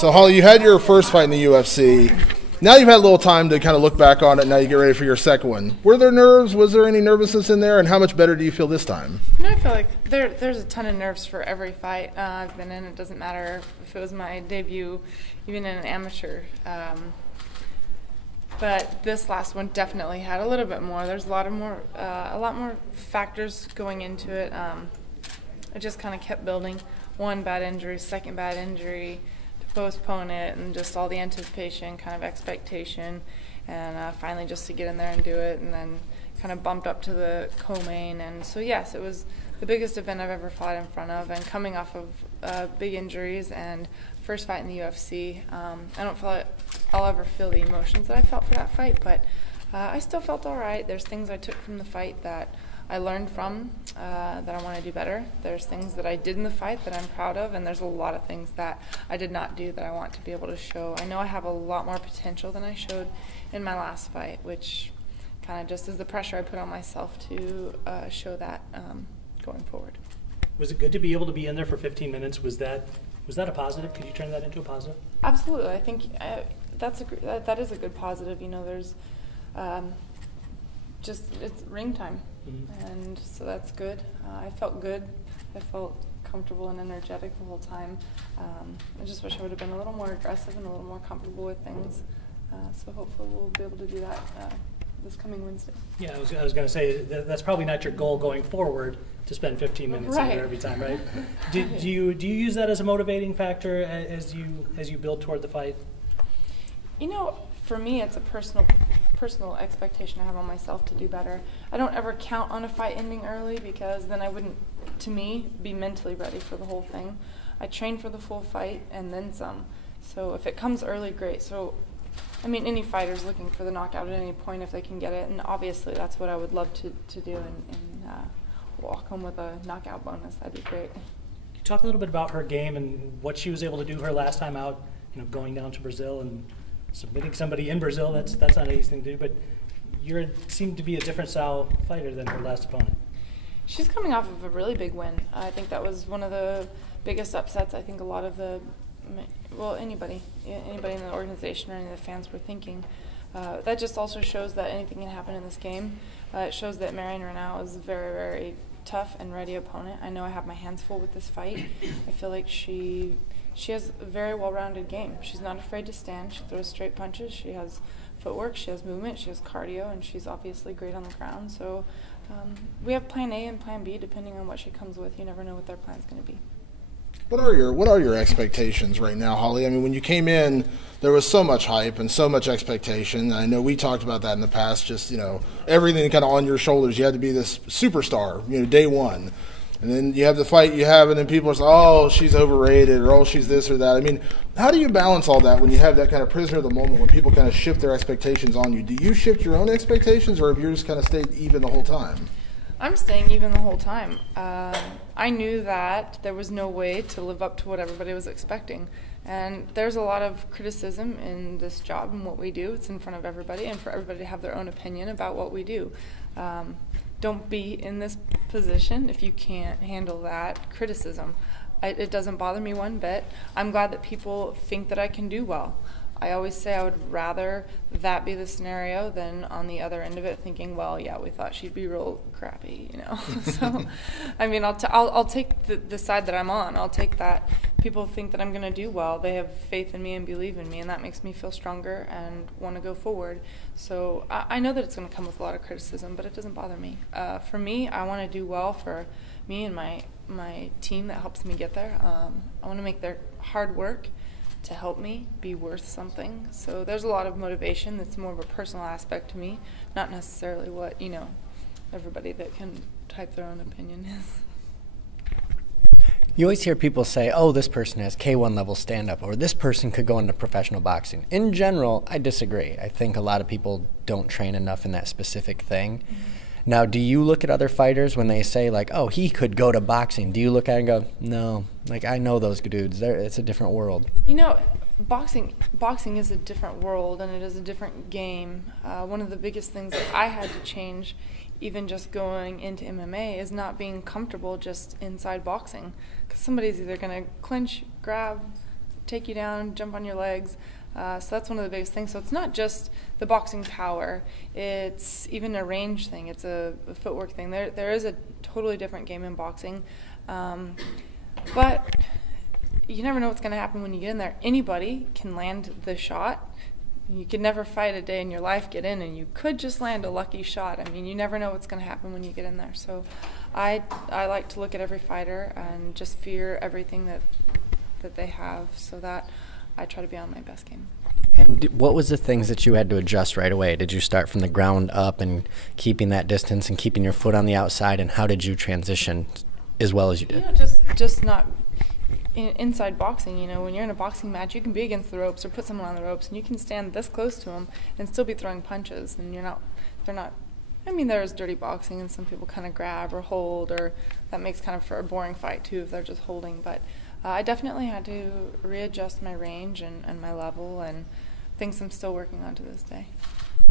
So, Holly, you had your first fight in the UFC. Now you've had a little time to kind of look back on it. Now you get ready for your second one. Were there nerves? Was there any nervousness in there? And how much better do you feel this time? I feel like there's a ton of nerves for every fight I've been in. It doesn't matter if it was my debut, even in an amateur. But this last one definitely had a little bit more. There's a lot more factors going into it. I just kind of kept building. One bad injury, second bad injury, to postpone it, and just all the anticipation, kind of expectation, and finally just to get in there and do it, and then kind of bumped up to the co-main. And so yes, it was the biggest event I've ever fought in front of, and coming off of big injuries and first fight in the UFC. I don't feel like I'll ever feel the emotions that I felt for that fight, but I still felt all right. There's things I took from the fight that I learned from that I want to do better. There's things that I did in the fight that I'm proud of, and there's a lot of things that I did not do that I want to be able to show. I know I have a lot more potential than I showed in my last fight, which kind of just is the pressure I put on myself to show that going forward. Was it good to be able to be in there for 15 minutes? Was that a positive? Could you turn that into a positive? Absolutely. I think that is a good positive. You know, there's it's ring time, and so that's good. I felt good. I felt comfortable and energetic the whole time. I just wish I would have been a little more aggressive and a little more comfortable with things. So hopefully we'll be able to do that this coming Wednesday. Yeah, I was going to say that's probably not your goal going forward, to spend 15 minutes in there every time, right? do you use that as a motivating factor as you build toward the fight? You know, for me, it's a personal expectation I have on myself to do better. I don't ever count on a fight ending early, because then I wouldn't, to me, be mentally ready for the whole thing. I train for the full fight and then some. So if it comes early, great. So, I mean, any fighter's looking for the knockout at any point if they can get it, and obviously that's what I would love to do, and walk home with a knockout bonus. That'd be great. Can you talk a little bit about her game and what she was able to do her last time out, you know, going down to Brazil and submitting somebody in Brazil? That's not an easy thing to do, but you seem to be a different style fighter than her last opponent. She's coming off of a really big win. I think that was one of the biggest upsets I think a lot of anybody in the organization or any of the fans were thinking. That just also shows that anything can happen in this game. It shows that Marion Renaud is a very, very tough and ready opponent. I know I have my hands full with this fight. I feel like she has a very well-rounded game. She's not afraid to stand. She throws straight punches. She has footwork. She has movement. She has cardio, and she's obviously great on the ground. So we have plan A and plan B depending on what she comes with. You never know what their plan's going to be. What are your expectations right now, Holly? I mean, when you came in, there was so much hype and so much expectation. I know we talked about that in the past, just, you know, everything kind of on your shoulders. You had to be this superstar, you know, day one. And then you have the fight you have, and then people are saying, oh, she's overrated, or oh, she's this or that. I mean, how do you balance all that when you have that kind of prisoner of the moment when people kind of shift their expectations on you? Do you shift your own expectations, or have you just kind of stayed even the whole time? I'm staying even the whole time. I knew that there was no way to live up to what everybody was expecting. And there's a lot of criticism in this job and what we do. It's in front of everybody, and for everybody to have their own opinion about what we do. Don't be in this position if you can't handle that criticism. It doesn't bother me one bit. I'm glad that people think that I can do well. I always say I would rather that be the scenario than on the other end of it thinking, well, yeah, we thought she'd be real crappy, you know. So, I mean, I'll take the side that I'm on. I'll take that people think that I'm going to do well. They have faith in me and believe in me, and that makes me feel stronger and want to go forward. So I know that it's going to come with a lot of criticism, but it doesn't bother me. For me, I want to do well for me and my team that helps me get there. I want to make their hard work to help me be worth something. So there's a lot of motivation that's more of a personal aspect to me, not necessarily what, you know, everybody that can type their own opinion is. You always hear people say, oh, this person has K1 level stand-up, or this person could go into professional boxing. In general, I disagree. I think a lot of people don't train enough in that specific thing. Mm-hmm. Now, do you look at other fighters when they say, like, oh, he could go to boxing? Do you look at it and go, no, like, I know those dudes. It's a different world. You know, boxing is a different world, and it is a different game. One of the biggest things that I had to change, even just going into MMA, is not being comfortable just inside boxing. Because somebody's either going to clinch, grab, take you down, jump on your legs. So that's one of the biggest things. So it's not just the boxing power, it's even a range thing, it's a footwork thing. There is a totally different game in boxing. But you never know what's going to happen when you get in there. Anybody can land the shot. You could never fight a day in your life, get in, and you could just land a lucky shot. I mean, you never know what's going to happen when you get in there. So I like to look at every fighter and just fear everything that they have, so that I try to be on my best game. And what was the things that you had to adjust right away? Did you start from the ground up and keeping that distance and keeping your foot on the outside, and how did you transition as well as you did? Just not inside boxing. You know, when you're in a boxing match, you can be against the ropes or put someone on the ropes, and you can stand this close to them and still be throwing punches, and they're not. I mean, there is dirty boxing, and some people kind of grab or hold, or that makes kind of for a boring fight too if they're just holding. But I definitely had to readjust my range and my level, and things I'm still working on to this day.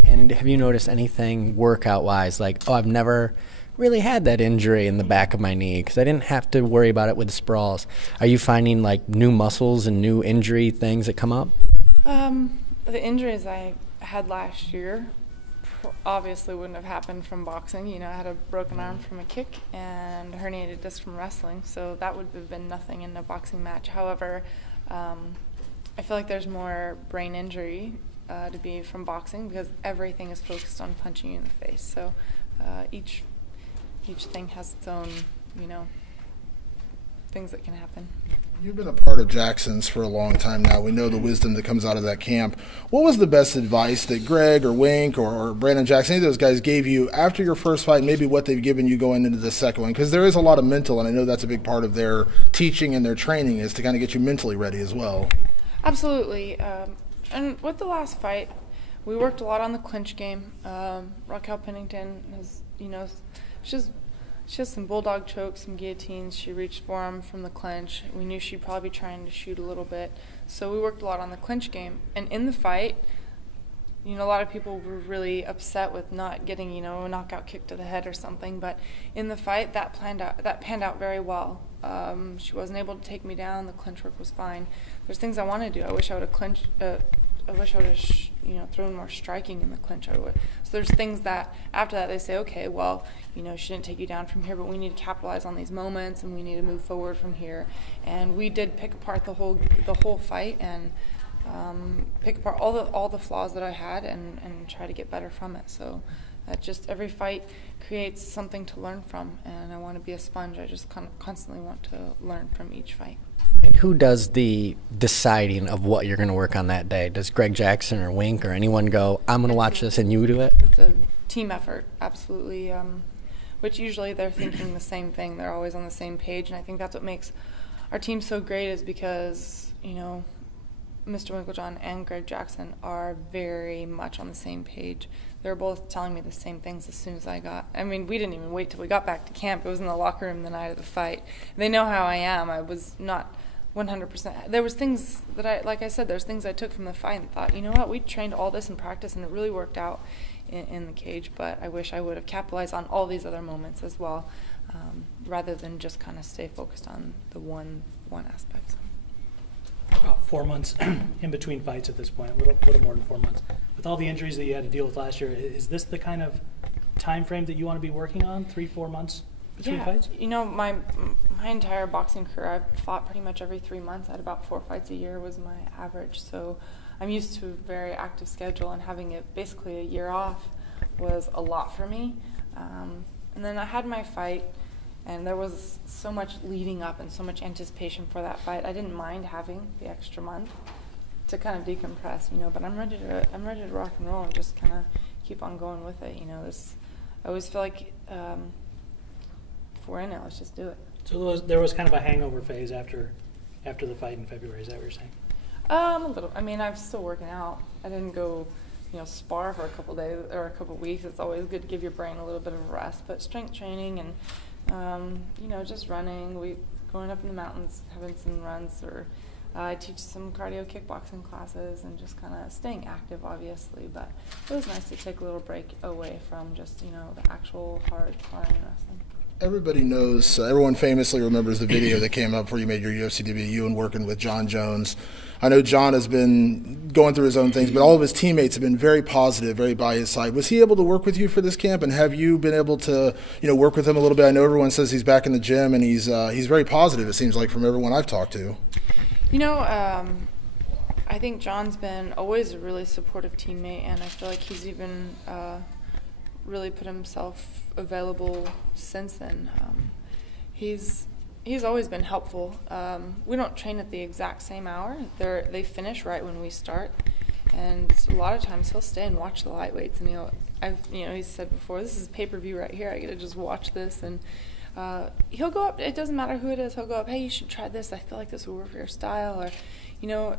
And have you noticed anything workout-wise, like, oh, I've never really had that injury in the back of my knee because I didn't have to worry about it with sprawls? Are you finding like new muscles and new injury things that come up? The injuries I had last year obviously wouldn't have happened from boxing. You know, I had a broken arm from a kick and herniated disc from wrestling, so that would have been nothing in a boxing match. However, I feel like there's more brain injury to be from boxing because everything is focused on punching you in the face. So each thing has its own, you know, things that can happen. You've been a part of Jackson's for a long time now. We know the wisdom that comes out of that camp. What was the best advice that Greg or Wink or Brandon Jackson, any of those guys gave you after your first fight, maybe what they've given you going into the second one? Because there is a lot of mental, and I know that's a big part of their teaching and their training is to kind of get you mentally ready as well. Absolutely. And with the last fight, we worked a lot on the clinch game. Raquel Pennington has, you know, she has some bulldog chokes, some guillotines. She reached for him from the clinch. We knew she'd probably be trying to shoot a little bit. So we worked a lot on the clinch game. And in the fight, you know, a lot of people were really upset with not getting, you know, a knockout kick to the head or something. But in the fight, that panned out very well. She wasn't able to take me down. The clinch work was fine. There's things I want to do. I wish I would have clinched. I wish I would have, you know, thrown more striking in the clinch. I would. So there's things that after that they say, okay, well, you know, she didn't take you down from here, but we need to capitalize on these moments and we need to move forward from here. And we did pick apart the whole fight and pick apart all the flaws that I had and try to get better from it. So just every fight creates something to learn from, and I want to be a sponge. I just constantly want to learn from each fight. And who does the deciding of what you're going to work on that day? Does Greg Jackson or Wink or anyone go, I'm going to watch this and you do it? It's a team effort, absolutely, which usually they're thinking the same thing. They're always on the same page, and I think that's what makes our team so great is because, you know, Mr. Winklejohn and Greg Jackson are very much on the same page. They were both telling me the same things as soon as I got. I mean, we didn't even wait till we got back to camp. It was in the locker room the night of the fight. They know how I am. I was not 100%. There was things that like I said, there's things I took from the fight and thought, you know what, we trained all this in practice and it really worked out in the cage, but I wish I would have capitalized on all these other moments as well, rather than just kind of stay focused on the one aspect. About 4 months in between fights at this point, a little more than 4 months. With all the injuries that you had to deal with last year, is this the kind of time frame that you want to be working on, 3-4 months between fights? You know, my entire boxing career, I've fought pretty much every 3 months. I had about 4 fights a year was my average. So I'm used to a very active schedule, and having it basically a year off was a lot for me. And then I had my fight, and there was so much leading up and so much anticipation for that fight. I didn't mind having the extra month to kind of decompress, you know. But I'm ready to rock and roll and just kind of keep on going with it, you know. I always feel like if we're in it, let's just do it. So there was kind of a hangover phase after the fight in February. Is that what you're saying? A little. I mean, I'm still working out. I didn't go, you know, spar for a couple days or a couple weeks. It's always good to give your brain a little bit of a rest. But strength training and you know, just running. We going up in the mountains, having some runs, or I teach some cardio kickboxing classes, and just kind of staying active, obviously. But it was nice to take a little break away from just, you know, the actual hard sparring and wrestling. Everybody knows, everyone famously remembers the video that came up before you made your UFC debut, you and working with Jon Jones. I know Jon has been going through his own things, but all of his teammates have been very positive, very by his side. Was he able to work with you for this camp, and have you been able to, work with him a little bit? I know everyone says he's back in the gym, and he's very positive, it seems like, from everyone I've talked to. I think Jon's been always a really supportive teammate, and I feel like he's even really put himself available since then. He's always been helpful. We don't train at the exact same hour. They finish right when we start, and a lot of times he'll stay and watch the lightweights. And he's said before, this is pay-per-view right here. I get to just watch this, and he'll go up. It doesn't matter who it is. He'll go up. Hey, you should try this. I feel like this will work for your style. Or,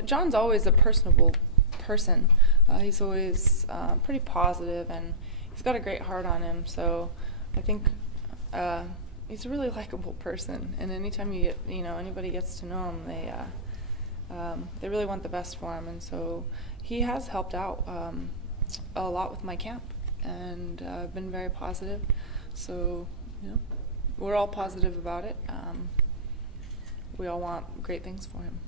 Jon's always a personable person. He's always pretty positive, and he's got a great heart on him. So I think he's a really likable person. And anytime you get, anybody gets to know him, they really want the best for him. And so he has helped out a lot with my camp, and been very positive. So, we're all positive about it. We all want great things for him.